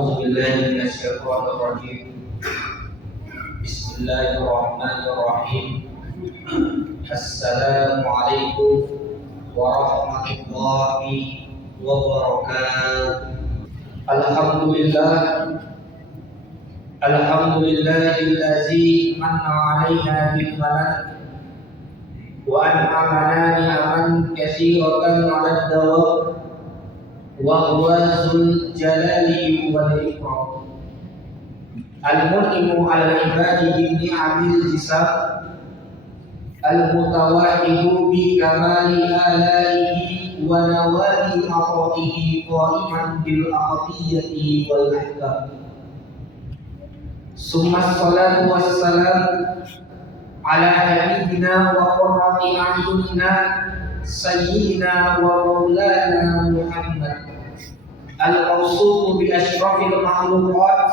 أعوذ بالله من الشيطان الرجيم. بسم الله الرحمن الرحيم. السلام عليكم ورحمة الله وبركاته. الحمد لله الذي من علينا بالمنن وأنعمنا نعما كثيرة على الدوام وهو ذو الجلال والإكرام المنعم على العباد بالنعم الجسام المتوحد بكمال آلائه ونوال عطائه قائما بالأقضية والأحكام. ثم الصلاة والسلام على حبيبنا وقرة أعيننا سيدنا ومولانا محمد الموصوف بأشرف المخلوقات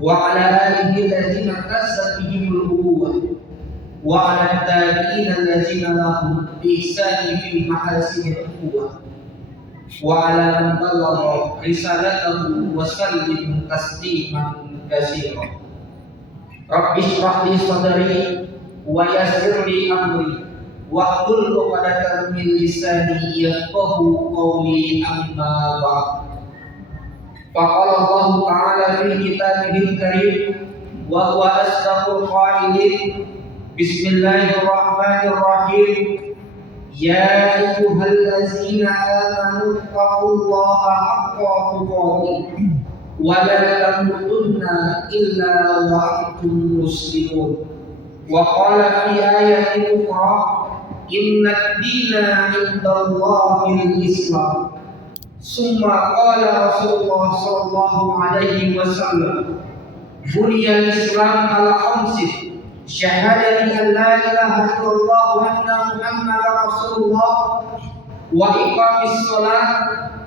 وعلى آله الذين اهتزت بهم الأبوة وعلى التابعين الذين لهم بإحسان في محاسن الأخوة وعلى من بلغ رسالته وسلم تسليما كثيرا. رب اشرح لي صدري ويسر لي أمري واحلل عقدة من لساني يفقهوا قولي أما بعد. فقال الله تعالى في كتابه الكريم وهو أصدق القائلين: بسم الله الرحمن الرحيم. يا أيها الذين آمنوا اتقوا الله حق تقاته ولا تموتن إلا وأنتم مسلمون. وقال في آية أخرى: إن الدين عند الله الإسلام. ثم قال رسول الله صلى الله عليه وسلم: بني الإسلام على خمس: شهادة أن لا إله إلا الله وأن محمدا رسول الله وإقام الصلاة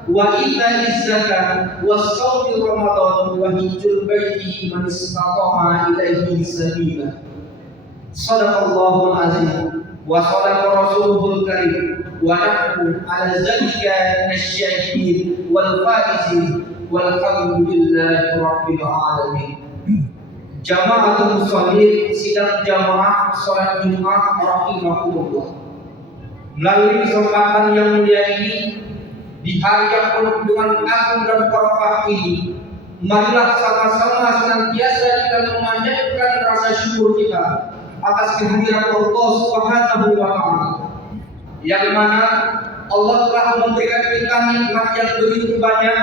وإيتاء الزكاة وصوم رمضان وحج البيت من استطاع إليه سبيلا. صدق الله العظيم وصدق رسوله الكريم ونحن على ذلك من الشاهدين والفائزين والحمد لله رب العالمين. Jamaatul muslimin sidang jamaah salat Jumat rahimahullah. Melalui kesempatan yang mulia ini di hari yang penuh dengan agung dan barokah ini, marilah sama-sama senantiasa kita memanjatkan rasa syukur kita atas kehadiran Allah Subhanahu wa taala, yang mana Allah telah memberikan kita nikmat yang begitu banyak,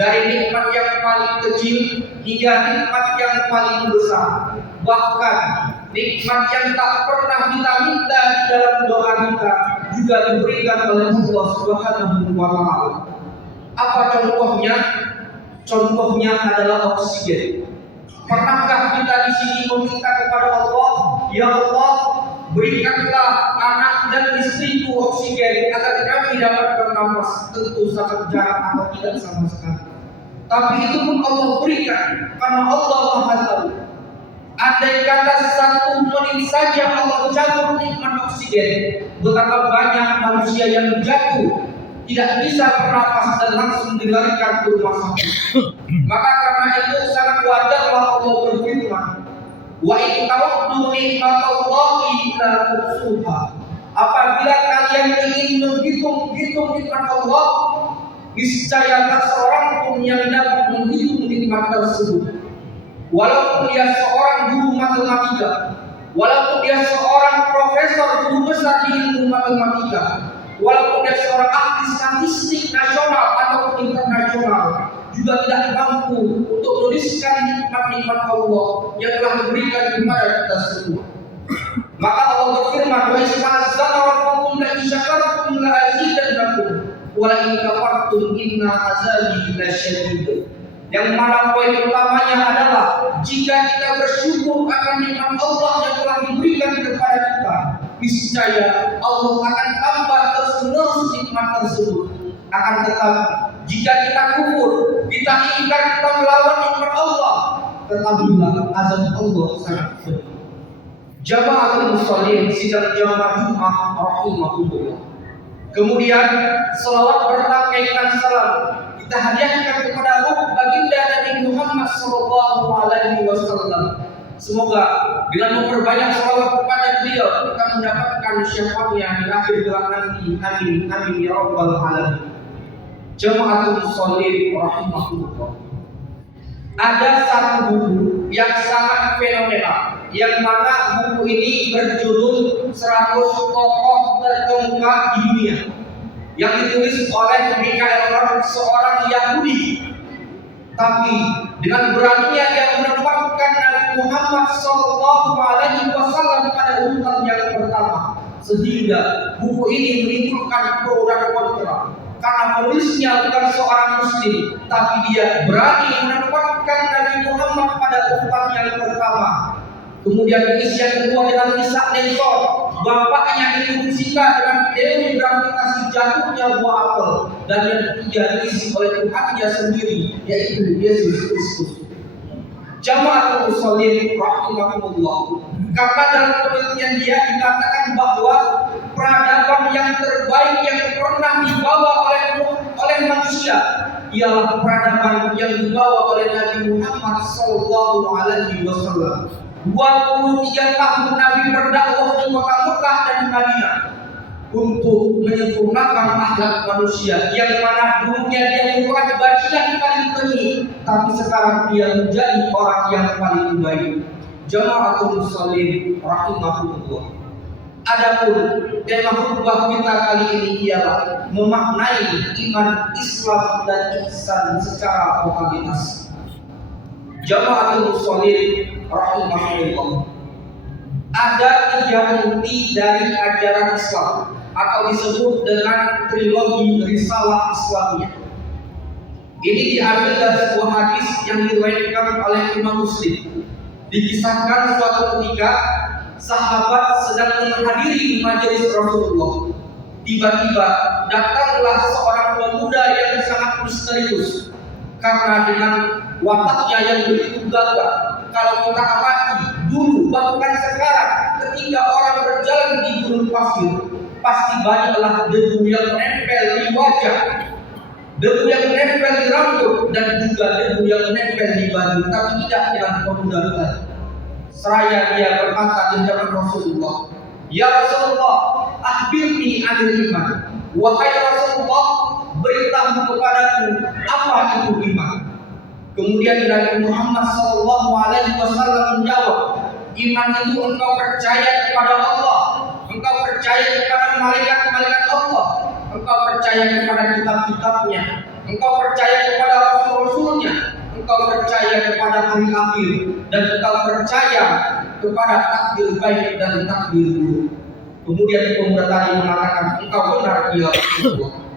dari nikmat yang paling kecil hingga nikmat yang paling besar, bahkan nikmat yang tak pernah kita minta di dalam doa kita juga diberikan oleh Allah Subhanahu wa taala. Apa contohnya? Contohnya adalah oksigen. Pernahkah kita di sini meminta kepada Allah, ya Allah, berikanlah anak dan istriku oksigen agar kami dapat bernafas? Tentu sangat jarang atau tidak sama sekali. Tapi itu pun Allah berikan karena Allah Maha Tahu. Andai kata 1 menit saja Allah cabut nikmat oksigen, betapa banyak manusia yang jatuh, tidak bisa bernafas dan langsung dilarikan ke rumah sakit. Maka karena itu sangat wajarlah Allah berfirman: wa in ta'uddu nikmatallahi la tuhsuha. Apabila kalian ingin menghitung nikmat Allah, niscaya tak seorang pun yang dapat menghitung nikmat tersebut. Walaupun dia seorang guru matematika, walaupun dia seorang profesor guru besar di ilmu matematika, walaupun dia seorang ahli statistik nasional ataupun internasional, juga tidak mampu untuk menuliskan nikmat-nikmat Allah yang telah diberikan kepada kita semua. Maka Allah berfirman: wa ista'adzana rabbukum la in syakartum la azidannakum wa la in kafartum inna azabi lasyadid. Yang mana poin utamanya adalah jika kita bersyukur akan nikmat Allah yang telah diberikan kepada kita, niscaya Allah akan tambah terus nikmat tersebut. Akan tetapi jika kita kufur, kita ingkar, kita melawan nikmat Allah, ketahuilah azab Allah sangat pedih. Jamaatul muslimin sidang jamaah Jumat rahimahullah. Kemudian selawat berkaitan salam kita hadiahkan kepada ruh baginda Muhammad sallallahu alaihi wasallam. Semoga dengan memperbanyak salawat kepada beliau kita mendapatkan syafaatnya di akhir kelak nanti. Amin amin ya rabbal alamin. Jamaatul muslimin rahimahullah. Ada satu buku yang sangat fenomenal, yang mana buku ini berjudul 100 tokoh terkemuka di dunia, yang ditulis oleh Michael Roth, seorang Yahudi. Tapi dengan beraninya dia menempatkan Nabi Muhammad sallallahu alaihi wasallam pada urutan yang pertama, sehingga buku ini menimbulkan pro dan kontra. Karena penulisnya bukan seorang muslim, tapi dia berani menempatkan Nabi Muhammad pada urutan yang pertama. Kemudian diisi yang kedua dengan Isaac Newton, bapaknya difungsikan dengan teori gravitasi jatuhnya buah apel, dan yang ketiga diisi oleh Tuhannya sendiri, yaitu Yesus Kristus. Jamaatul muslimin rahimahumullah. Karena dalam penelitian dia dikatakan bahwa peradaban yang terbaik yang pernah dibawa oleh manusia ialah peradaban yang dibawa oleh Nabi Muhammad sallallahu alaihi wasallam. 23 tahun Nabi berdakwah di kota Mekah dan Madinah untuk menyempurnakan akhlak manusia, yang mana dulunya dia merupakan bajingan paling tinggi, tapi sekarang dia menjadi orang yang paling baik. Jamaatul muslimin rahimahullah. Adapun tema khutbah kita kali ini ialah memaknai iman, Islam dan ihsan secara totalitas. Jamaatul muslimin rahimahullah. Ada 3 inti dari ajaran Islam atau disebut dengan trilogi risalah Islamiyah. Ini diambil dari sebuah hadis yang diriwayatkan oleh Imam Muslim. Dikisahkan suatu ketika sahabat sedang menghadiri majelis Rasulullah. Tiba-tiba datanglah seorang pemuda yang sangat misterius, karena dengan wataknya yang begitu gagah. Kalau kita amati dulu bahkan sekarang, ketika orang berjalan di gurun pasir, pasti banyaklah debu yang menempel di wajah, debu yang menempel di rambut, dan juga debu yang menempel di baju. Tapi tidak dengan pemuda tadi. Seraya dia berkata di hadapan Rasulullah, "Ya Rasulullah, akhbirni anil iman." Wahai Rasulullah, beritahu kepadaku apa itu iman. Kemudian Nabi Muhammad SAW menjawab, iman itu engkau percaya kepada Allah, engkau percaya kepada malaikat-malaikat Allah, engkau percaya kepada kitab-kitabnya, engkau percaya kepada rasul-rasulnya, engkau percaya kepada hari akhir, dan engkau percaya kepada takdir baik dan takdir buruk. Kemudian pemuda tadi mengatakan, engkau benar ya Rasulullah.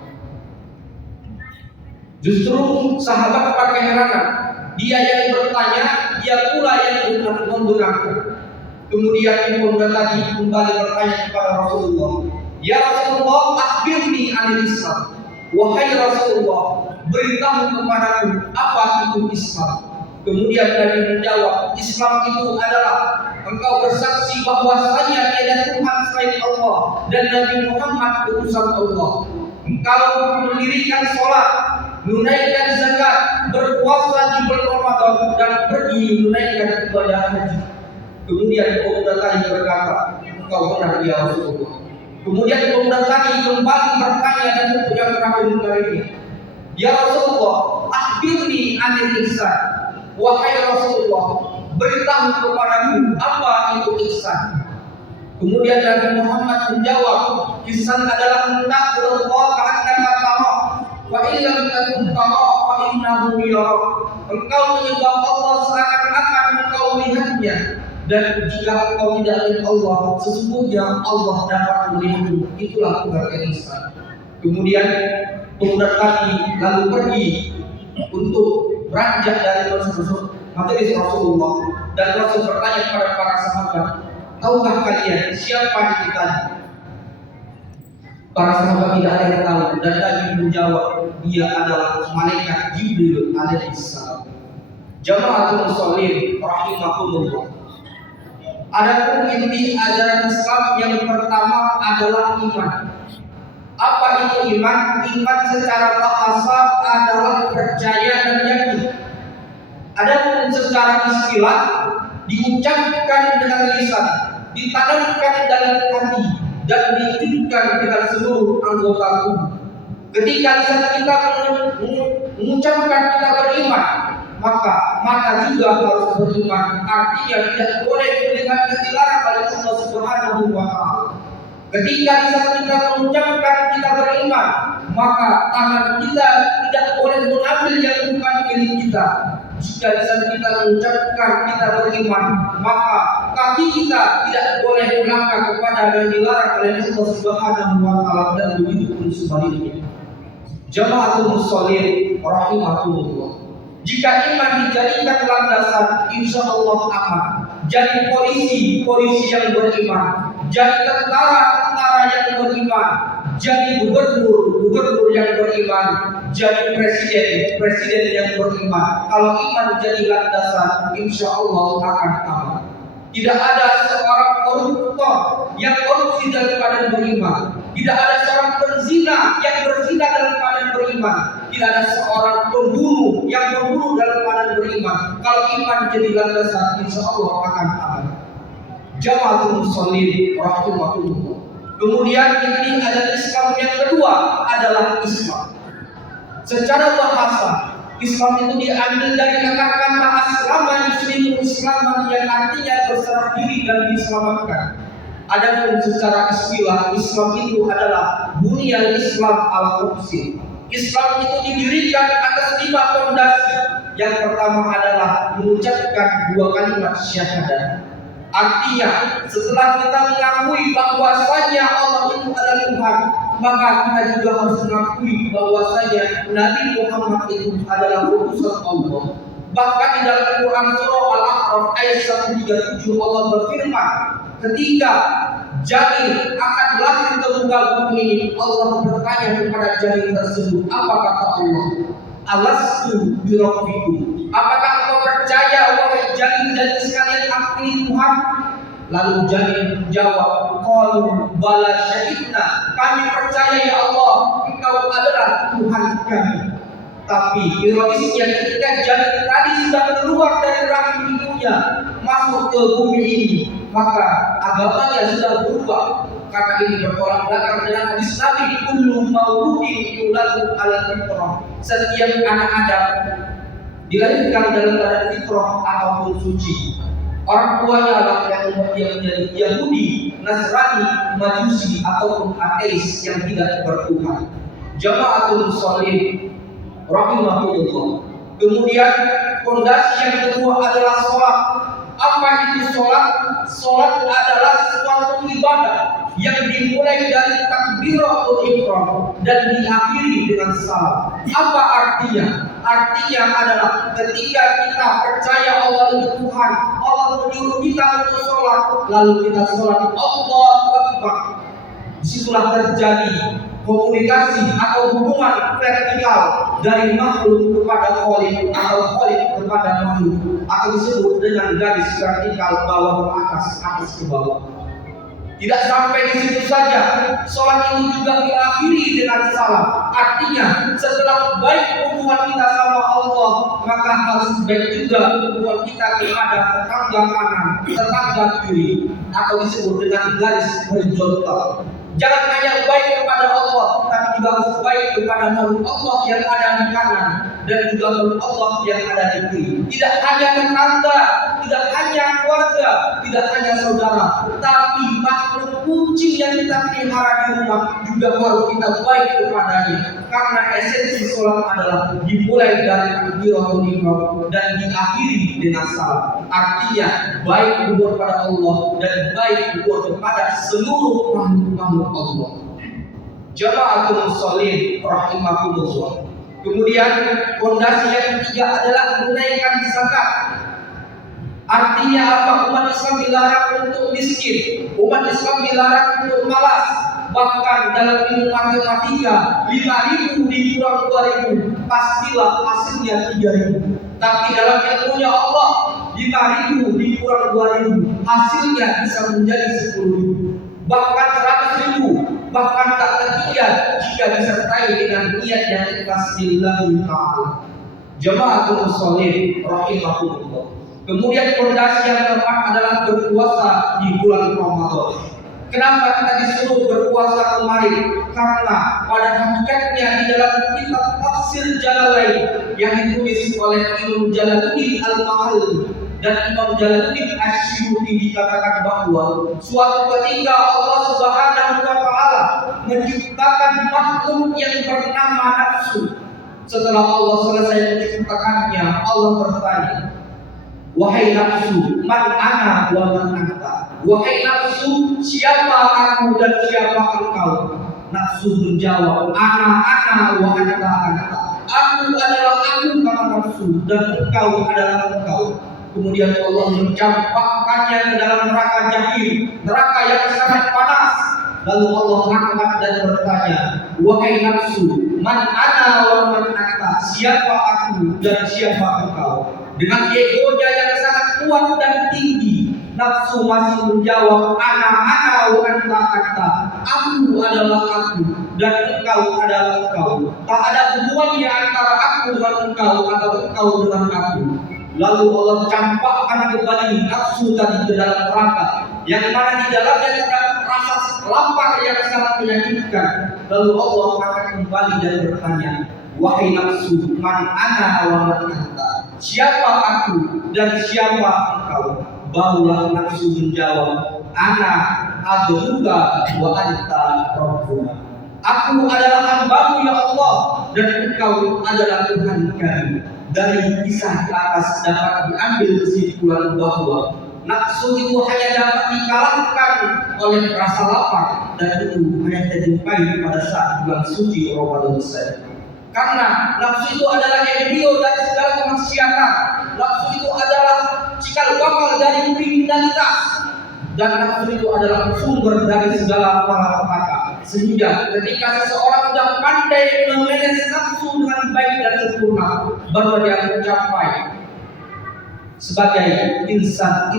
Justru sahabat pakai herangan. Dia yang bertanya, dia pula yang membenarkan. Kemudian pemuda tadi kembali bertanya kepada Rasulullah, "Ya Rasulullah, akhbirni anil Islam." Wahai Rasulullah, beritahu kepadaku apa itu Islam. Kemudian Nabi menjawab, Islam itu adalah engkau bersaksi bahwasanya tiada Tuhan selain Allah dan Nabi Muhammad utusan Allah. Engkau mendirikan sholat, menunaikan zakat, berpuasa di bulan Ramadan, dan pergi menunaikan ibadah haji. Kemudian pemuda tadi berkata, engkau benar ya Rasulullah. Kemudian pemuda tadi kembali bertanya dan yang terakhir darinya, "Ya Rasulullah, akhbirni anil ihsan." Wahai Rasulullah, beritahu kepadaku apa itu ihsan. Kemudian Nabi Muhammad menjawab, ihsan adalah mentakdirullah ka'annaka tara, wa illam takun tara fa innahu yarak. Engkau menyembah Allah seakan-akan engkau melihatnya, dan jika engkau tidak melihat Allah, sesungguhnya Allah dapat melihatmu. Itulah kebahagiaan ihsan. Kemudian pemuda tadi lalu pergi untuk beranjak dari majelis Rasulullah, dan Rasul bertanya kepada para sahabat, tahukah kalian siapa kita? Para sahabat tidak ada yang tahu, dan Nabi menjawab, dia adalah malaikat Jibril alaihissalam. Jamaatul muslimin rahimahumullah. Adapun inti ajaran Islam yang pertama adalah iman. Apa itu iman? Iman secara bahasa adalah percaya dan yakin. Adapun secara istilah diucapkan dengan lisan, ditanamkan dalam hati, dan diwujudkan dengan seluruh anggota tubuh. Ketika lisan kita mengucapkan kita beriman, maka mata juga harus beriman. Artinya tidak boleh melihat yang dilarang oleh Allah Subhanahu wa Ta'ala. Ketika lisan kita mengucapkan kita beriman, maka tangan kita tidak boleh mengambil yang bukan milik kita. Jika lisan kita mengucapkan kita beriman, maka kaki kita tidak boleh melangkah kepada yang dilarang oleh Allah Subhanahu wa Ta'ala, dan begitu pun sebaliknya. Jamaatul muslimin rahimakumullah. Jika iman dijadikan landasan, insya Allah aman. Jadi polisi yang beriman, jadi tentara yang beriman, jadi gubernur yang beriman, jadi presiden yang beriman. Kalau iman jadi landasan, insya Allah akan aman. Tidak ada seorang koruptor yang korupsi dalam keadaan beriman. Tidak ada seorang perzina yang berzina dalam keadaan beriman. Tidak ada seorang pembunuh yang membunuh dalam keadaan beriman. Kalau iman jadi landasan, insya Allah akan aman. Jamaatul muslimin rahimakumullah. Kemudian ini ada Islam yang kedua adalah Islam. Secara bahasa, Islam itu diambil dari kata-kata aslama yuslimu islaman, yang artinya berserah diri dan diselamatkan. Adapun secara istilah, Islam itu adalah bunyal Islam al-Qudsi. Islam itu didirikan atas 5 fondasi. Yang pertama adalah mengucapkan 2 kalimat syahadat. Artinya, setelah kita mengakui bahwasanya Allah itu adalah Tuhan, maka kita juga harus mengakui bahwasanya Nabi Muhammad itu adalah utusan Allah. Bahkan di dalam Quran surah Al-A'raf ayat 137 Allah berfirman, ketika janin akan lahir ke muka bumi ini, Allah bertanya kepada janin tersebut, apa kata Allah? Alastu birabbikum. Apakah engkau percaya wahai janin-janin sekalian aku ini Tuhan? Lalu janin jawab, qalu bala syahidna. Kami percaya ya Allah, engkau adalah Tuhan kami. Tapi ironisnya ketika janin tadi sudah keluar dari rahim ibunya masuk ke bumi ini, maka agamanya sudah berubah. Karena ini bertolak belakang dengan hadis Nabi, kullu mauludin yuladu ala fitrah. Setiap anak Adam dilahirkan dalam keadaan fitrah ataupun suci. Orang tuanya adalah yang menjadi Yahudi, Nasrani, Majusi ataupun ateis yang tidak bertuhan. Jamaatul muslimin rahimahullah. Kemudian fondasi yang kedua adalah sholat. Apa itu sholat? Sholat adalah suatu ibadah yang dimulai dari takbiratul ihram dan diakhiri dengan salam. Apa artinya? Artinya adalah ketika kita percaya Allah itu Tuhan, Allah menyuruh kita untuk sholat, lalu kita sholat Allahu Akbar. Disitulah terjadi komunikasi atau hubungan vertikal dari makhluk kepada Khaliq atau Khaliq kepada makhluk, atau disebut dengan garis vertikal bawah ke atas, atas ke bawah. Tidak sampai di situ saja, sholat itu juga diakhiri dengan salam. Artinya setelah baik hubungan kita sama Allah, maka harus baik juga hubungan kita kepada tetangga kanan, tetangga kiri, atau disebut dengan garis horizontal. Jangan hanya baik kepada Allah, tapi juga harus baik kepada makhluk Allah yang ada di kanan dan juga makhluk Allah yang ada di kiri. Tidak hanya tetangga, tidak hanya keluarga, tidak hanya saudara, tapi makhluk kucing yang kita pelihara di rumah juga harus kita baik kepadanya. Karena esensi sholat adalah dimulai dari takbiratul ihram dan diakhiri dengan salam. Artinya baik hubungan kepada Allah dan baik hubungan kepada seluruh makhluk Allah. Jamaatul muslimin rahimakumullah. Kemudian fondasi yang ketiga adalah menunaikan zakat. Artinya apa? Umat Islam dilarang untuk miskin, umat Islam dilarang untuk malas. Bahkan dalam ilmu matematika 5.000 dikurang 2.000 pastilah hasilnya 3.000. Tapi dalam ilmunya Allah 5.000 dikurang 2.000 hasilnya bisa menjadi 10.000, bahkan 100.000, bahkan tak terhingga jika disertai dengan niat yang ikhlas lillahi ta'ala. Jamaatul muslimin rahimahumullah. Kemudian fondasi yang keempat adalah berpuasa di bulan Ramadan. Kenapa kita disuruh berpuasa kemarin? Karena pada hakikatnya di dalam kitab Tafsir Jalalain yang ditulis oleh Imam Jalaluddin Al-Mahalli dan Imam Jalaluddin Asy-Syuuti dikatakan bahwa suatu ketika Allah Subhanahu wa taala menciptakan makhluk yang bernama nafsu. Setelah Allah selesai menciptakannya, Allah bertanya, "Wahai nafsu, man ana wa man anta?" Wahai nafsu, siapa aku dan siapa engkau? Nafsu menjawab, ana wa anta. Aku adalah aku kata nafsu dan engkau adalah engkau. Kemudian Allah mencampakkannya ke dalam neraka jahim, neraka yang sangat panas. Lalu Allah angkat dan bertanya, "Wahai nafsu, man ana wa man anta?" Siapa aku dan siapa engkau? Dengan egonya yang sangat kuat dan tinggi, nafsu masih menjawab, ana wa anta. Aku adalah aku dan engkau adalah engkau. Tak ada hubungannya antara aku dengan engkau atau engkau dengan aku. Lalu Allah campakkan kembali nafsu tadi ke dalam neraka, yang mana di dalamnya terdapat rasa lapar yang sangat menyakitkan. Lalu Allah akan kembali dan bertanya, "Wahai nafsu, man ana wa man anta?" Siapa aku dan siapa engkau? Barulah nafsu menjawab, "Ana abduka wa anta rabbuna." Aku adalah hambamu ya Allah dan engkau adalah Tuhan kami. Dari kisah di atas dapat diambil kesimpulan bahwa nafsu itu hanya dapat dikalahkan oleh rasa lapar, dan itu hanya terjumpai pada saat bulan suci Ramadan saja. Karena nafsu itu adalah embrio dari segala kemaksiatan. Nafsu itu adalah cikal bakal dari kriminalitas, dan nafsu itu adalah sumber dari segala malapetaka. Sehingga ketika seseorang sudah pandai memanage nafsu dengan baik dan sempurna, baru dia mencapai sebagai insan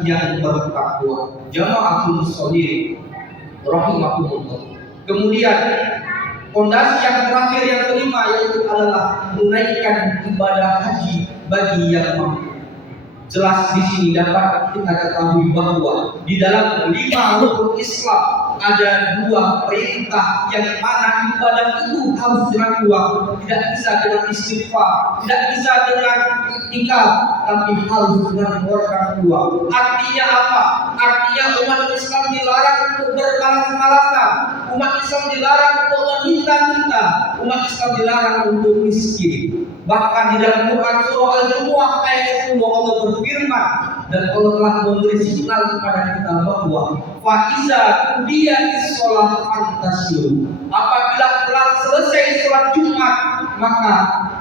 yang bertakwa. Jamaatul muslimin rahimahumullah. Kemudian fondasi yang terakhir yang kelima yaitu adalah menaikkan ibadah haji bagi yang mampu. Jelas di sini dapat kita ketahui bahwa di dalam 5 rukun Islam ada 2 perintah yang mana ibadah itu harus dengan uang, tidak bisa dengan istighfar, tidak bisa dengan iktikaf, tapi harus dengan mengeluarkan uang. Artinya apa? Artinya umat Islam dilarang untuk bermalas-malasan, umat Islam dilarang untuk meminta-minta, umat Islam dilarang untuk miskin. Bahkan di dalam Quran surah Al-Jumu'ah ayat 10 Allah berfirman, dan Allah telah memberi signal kepada kita bahwa faiza qudiyatis shalah fantasiru. Apabila telah selesai sholat Jumat, maka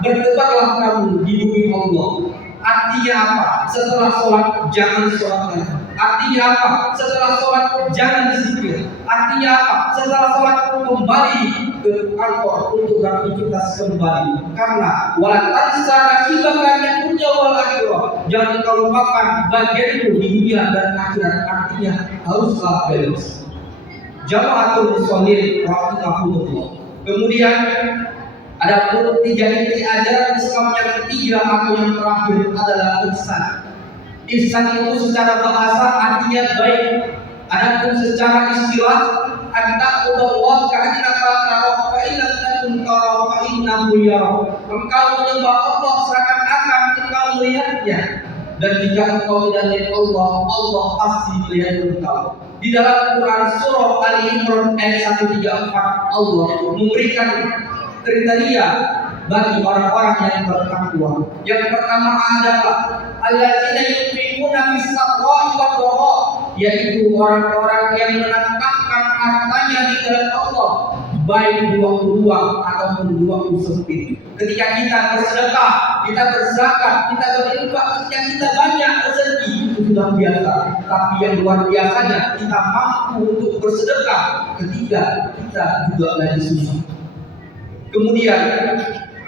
bertebarlah kamu di bumi Allah. Artinya apa? Setelah sholat jangan sholat lagi. Artinya apa? Setelah sholat jangan zikir. Artinya apa? Setelah sholat kembali ke kantor untuk beraktivitas kembali. Karena wala tansa nasibaka min dunya wal akhirah. Jangan kau lupakan bagianmu di dunia dan akhirat. Artinya haruslah balance. Jamaatul muslimin rahimahumullah. Kemudian ada pun 3 inti ajaran Islam yang ketiga atau yang terakhir adalah ihsan. Ihsan itu secara bahasa artinya baik. Adapun secara istilah antaqullah ka'annaka tara fa illam takun tara fa innahu yara. Engkau menyembah Allah seakan-akan engkau melihatnya, dan jika engkau tidak melihat Allah, Allah pasti melihat engkau. Di dalam Quran surah Ali Imran ayat 134 Allah memberikan kriteria bagi orang-orang yang bertakwa. Yang pertama adalah alladzina yunfiquna fis-sarra'i wad-dharra, yaitu orang-orang yang menafkahkan hartanya di jalan Allah, baik di waktu luang ataupun di waktu sempit. Ketika kita bersedekah, kita berzakat, kita berinfak, ketika kita banyak rezeki, itu sudah biasa. Tapi yang luar biasanya kita mampu untuk bersedekah ketika kita juga lagi susah. Kemudian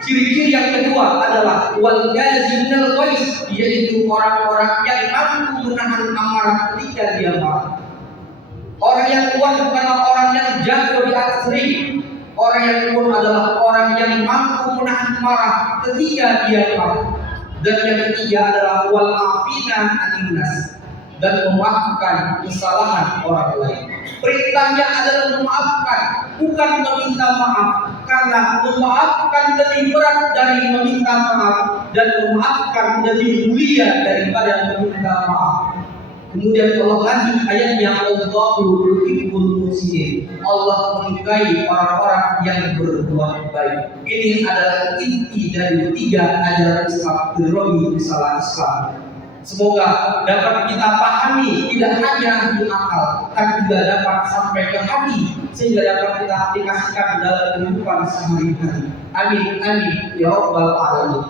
ciri-ciri yang kedua adalah wal jaziminal qais, yaitu orang-orang yang mampu menahan amarah ketika dia marah. Orang yang kuat bukanlah orang yang jago di atas ring. Orang yang kuat adalah orang yang mampu menahan marah ketika dia marah. Dan yang ketiga adalah wal afina aninnas, dan memaafkan kesalahan orang lain. Perintahnya adalah memaafkan, bukan meminta maaf, karena memaafkan lebih berat dari meminta maaf, dan memaafkan lebih mulia daripada meminta maaf. Kemudian Allah lanjut ayatnya, Allahu yuhibbul muhsinin. Allah menyukai orang-orang yang berbuat baik. Ini adalah inti dari 3 ajaran Islam, teologi risalah Islam. Semoga dapat kita pahami tidak hanya di akal, tapi juga dapat sampai ke hati, sehingga dapat kita aplikasikan dalam kehidupan sehari-hari. Amin amin ya rabbal alamin.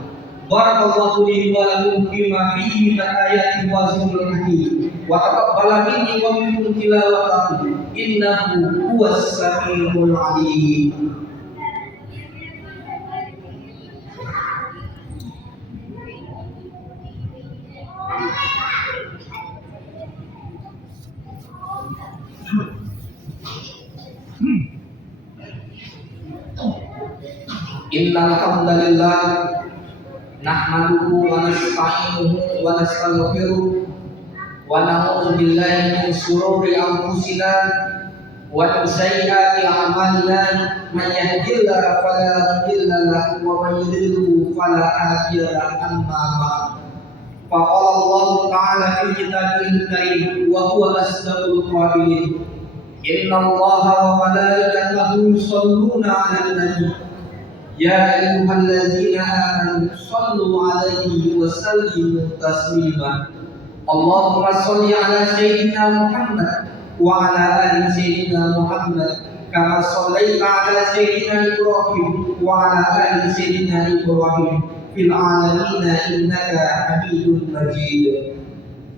Barakallahu li wa lakum bima fihi min ayatin wa zikril hakim. Wa taqabbal minni wa minkum tilawatahu. Innahu huwas samiul alim. Innal hamdalillah nahmaduhu wa nasta'inuhu wa nastaghfiruh wa na'udzu billahi min shururi anfusina wa min sayyiati a'malina. Man yahdihillahu fala mudilla lahu wa man yudlil fala hadiya lahu. Amma ba'd. Faqala Allah ta'ala fi kitabihil karim wa huwa asdaqul qa'ilin. Inna Allaha wa malaikatahu yusholluna 'alan nabi. Ya ayyuhallazina amanu shallu 'alaihi wa sallimu taslima. Allahumma shalli 'ala sayyidina Muhammad wa 'ala ali sayyidina Muhammad kama shallaita 'ala sayyidina Ibrahim wa 'ala ali sayyidina Ibrahim fil 'alamin innaka Hamidum Majid.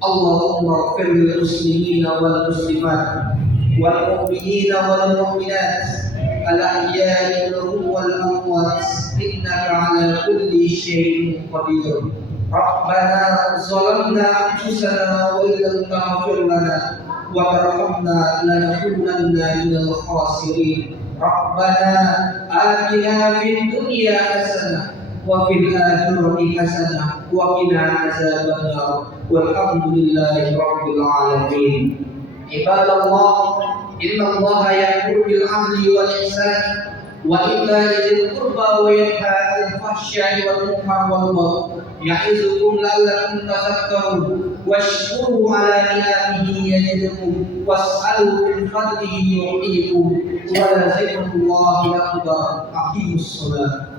Allahumma ighfir lil muslimina wal muslimat wal mu'minina wal mu'minat al-ahya'i minhum wal amwat innaka 'ala kulli syai'in qadir. Rabbana zalamna anfusana wa illam taghfir lana wa tarhamna lanakunanna minal khasirin. Rabbana atina fid dunya hasanah wa fil akhirati hasanah wa qina azabannar. Walhamdulillahi rabbil alamin. Ibadallah, inna Allaha ya'muru bil 'adli wal ihsan wa ita'i dzil qurba wa yanha 'anil fahsya'i wal munkari wal baghi ya'izukum la'allakum tadhakkarun. Washkuru 'ala ni'amihi yazidkum was'alu min fadlihi yu'tikum wa la zikrullahi akbar. Aqimus shalah.